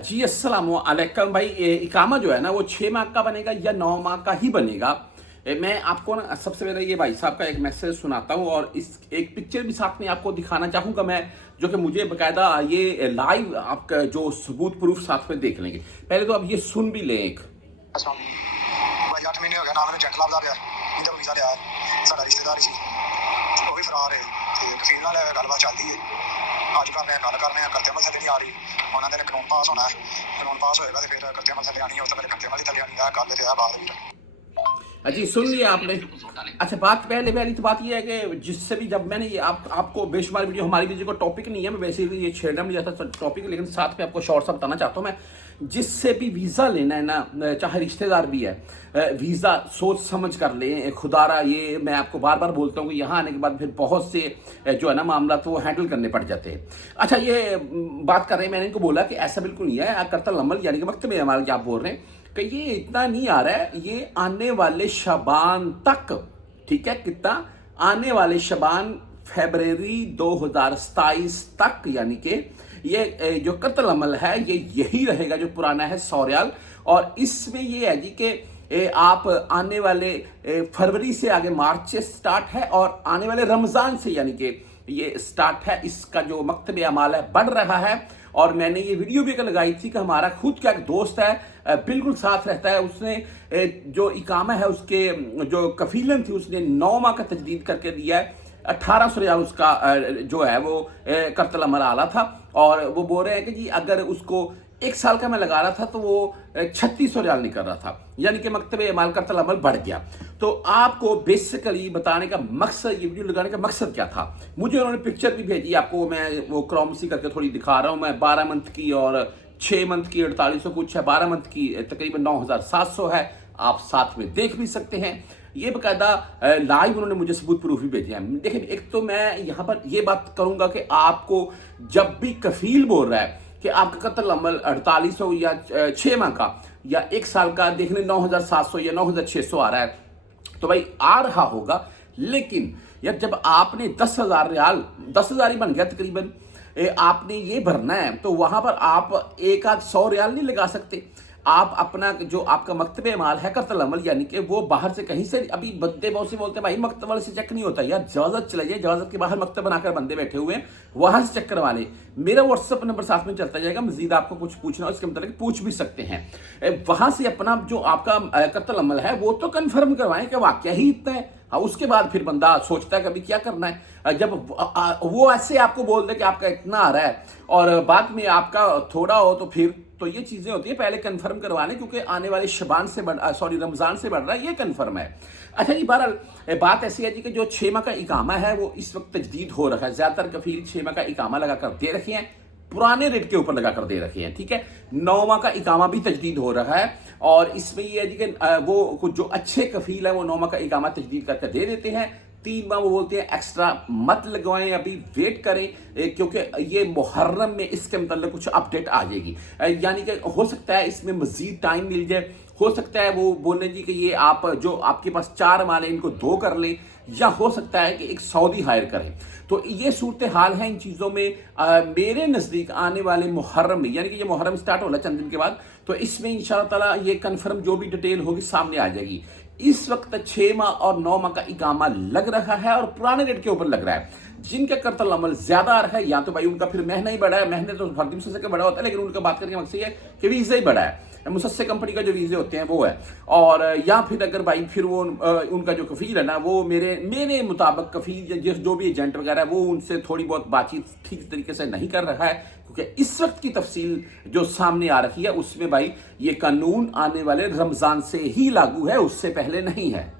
जी अस्सलाम वालेकुम भाई। इकामा जो है ना वो 6 माह का बनेगा या 9 माह का ही बनेगा। मैं आपको ना सबसे पहले ये भाई साहब का एक मैसेज सुनाता हूँ और इस एक पिक्चर भी साथ में आपको दिखाना चाहूँगा मैं, जो कि मुझे बकायदा ये लाइव आपका जो सबूत प्रूफ साथ में देख लेंगे। पहले तो अब ये सुन भी लें एक। भाई 8 महीने हो गए नाम चैट लाभ गया इधर वीजा लिया साडा रिश्तेदार सी वो भी फरार है ते कफील नाल गलबात चलदी है आज का मैं गल करने करते मसले नहीं आ रही उन्होंने तेरे कानून पास होना है कानून पास होएगा तो फिर करते मसले आनी है तो मेरे करते वाली तले आनी है गल ते बात वीर जी सुन लिया आपने। अच्छा बात पहली तो बात ये है कि जिससे भी जब मैंने ये आपको बेशुमार वीडियो, हमारी वीडियो का टॉपिक नहीं है, मैं वैसे ही ये छेड़ना नहीं चाहता टॉपिक, लेकिन साथ में आपको शॉर्ट सा बताना चाहता हूँ मैं। जिससे भी वीज़ा लेना है ना, चाहे रिश्तेदार भी है, वीज़ा सोच समझ कर लें। खुदारा ये मैं आपको बार बार बोलता हूँ कि यहाँ आने के बाद फिर बहुत से जो है ना मामला तो हैंडल करने पड़ जाते हैं। अच्छा ये बात कर रहे हैं, मैंने इनको बोला कि ऐसा बिल्कुल नहीं है, करतल अमल यानी कि वक्त में हमारे क्या आप बोल रहे हैं कि ये इतना नहीं आ रहा है, ये आने वाले शबान तक, ठीक है, कितना आने वाले शबान फरवरी 2027 तक, यानी कि ये जो कत्ल अमल है ये यही रहेगा जो पुराना है 100 रियाल। और इसमें ये है जी कि आप आने वाले फरवरी से आगे मार्च से स्टार्ट है और आने वाले रमज़ान से यानी कि ये स्टार्ट है, इसका जो मकतब अमाल है बढ़ रहा है। और मैंने ये वीडियो भी लगाई थी कि हमारा खुद का एक दोस्त है बिल्कुल साथ रहता है, उसने जो इकामा है उसके जो कफीलन थी उसने 9 माह का तजदीद करके दिया है। 1800 रियाल उसका जो है वो करतल अमल आला था और वो बोल रहे हैं कि जी अगर उसको 1 साल का मैं लगा रहा था तो वो 3600 रियाल निकल रहा था, यानी कि मकतब अमाल करतल अमल बढ़ गया। तो आपको बेसिकली बताने का मकसद, ये वीडियो लगाने का मकसद क्या था, मुझे उन्होंने पिक्चर भी भेजी, आपको मैं वो क्रॉमसी करके थोड़ी दिखा रहा हूँ मैं। 12 मंथ की और 6 मंथ की 4800 कुछ है, 12 मंथ की तकरीबन 9700 है, आप साथ में देख भी सकते हैं। ये बकायदा लाइव उन्होंने मुझे सबूत प्रूफ भी भेजे हैं। देखिए एक तो मैं यहाँ पर ये बात करूँगा कि आपको जब भी कफील बोल रहा है कि आपका कत्ल अमल 4800 या 6 माह का या 1 साल का देखने 9700 या 9600 आ रहा है, तो भाई आ रहा होगा, लेकिन यार जब आपने 10,000 रियाल, 10,000 ही बन गया तकरीबन, आपने ये भरना है तो वहां पर आप एक आध 100 रियाल नहीं लगा सकते। आप अपना जो आपका मकतब अमाल है करतल अमल यानी कि वो बाहर से कहीं से, अभी बंदे बहुत से बोलते हैं भाई मकतब वाले से चेक नहीं होता, यार जवाजत चले जाए, जवाजत के बाहर मकतब बनाकर बंदे बैठे हुए हैं, वहां से चेक करवा ले। मेरा व्हाट्सअप नंबर साथ में चलता जाएगा, मजीद आपको कुछ पूछना हो इसके मतलब पूछ भी सकते हैं। वहां से अपना जो आपका कत्ल अमल है वो तो कन्फर्म करवाएं कि वाकया ही इतना है। हाँ उसके बाद फिर बंदा सोचता है कभी क्या करना है। जब वो ऐसे आपको बोल दे कि आपका इतना आ रहा है और बाद में आपका थोड़ा हो तो फिर तो ये चीजें होती है, पहले कंफर्म करवाने, क्योंकि आने वाले शबान से रमजान से बढ़ रहा है, ये कंफर्म है। अच्छा जी बहरहाल बात ऐसी है जी कि जो 6 माह का इकामा है वो इस वक्त तजदीद हो रहा है। ज्यादातर कफील 6 माह का इकामा लगाकर दे रखे हैं, पुराने रेट के ऊपर लगाकर दे रखे हैं, ठीक है। 9 माह का इकामा भी तजदीद हो रहा है और इसमें ये है जी कि वो कुछ जो अच्छे कफील है वो 9 माह का इकामा तजदीद करके दे देते हैं। 3 माह वो बोलते हैं एक्स्ट्रा मत लगवाएं, अभी वेट करें, क्योंकि ये मुहर्रम में इसके मतलब कुछ अपडेट आ जाएगी, यानी कि हो सकता है इसमें मजीद टाइम मिल जाए। हो सकता है वो बोलने जी कि ये आप जो आपके पास 4 माह है इनको 2 कर लें, या हो सकता है कि एक सऊदी हायर करें। तो ये सूरत हाल है इन चीज़ों में। मेरे नज़दीक आने वाले मुहर्रम में, यानी कि ये मुहर्रम स्टार्ट होला चंद दिन के बाद, तो इसमें इंशाअल्लाह ताला ये कन्फर्म जो भी डिटेल होगी सामने आ जाएगी। इस वक्त 6 माह और 9 माह का इकामा लग रहा है और पुराने रेट के ऊपर लग रहा है। जिनका करतल अमल ज्यादा आ रहा है या तो भाई उनका फिर महीना ही बढ़ा है, महीने तो फर्दी से बड़ा होता है, लेकिन उनका बात करने का मकसद है कि वीज़ा ही बड़ा है, मुसस्से कंपनी का जो वीज़े होते हैं वो है। और या फिर अगर भाई फिर वो उनका जो कफील है ना वो मेरे मुताबिक कफील जो भी एजेंट वगैरह है वो उनसे थोड़ी बहुत बातचीत ठीक तरीके से नहीं कर रहा है, क्योंकि इस वक्त की तफसील जो सामने आ रही है उसमें भाई ये कानून आने वाले रमज़ान से ही लागू है, उससे पहले नहीं है।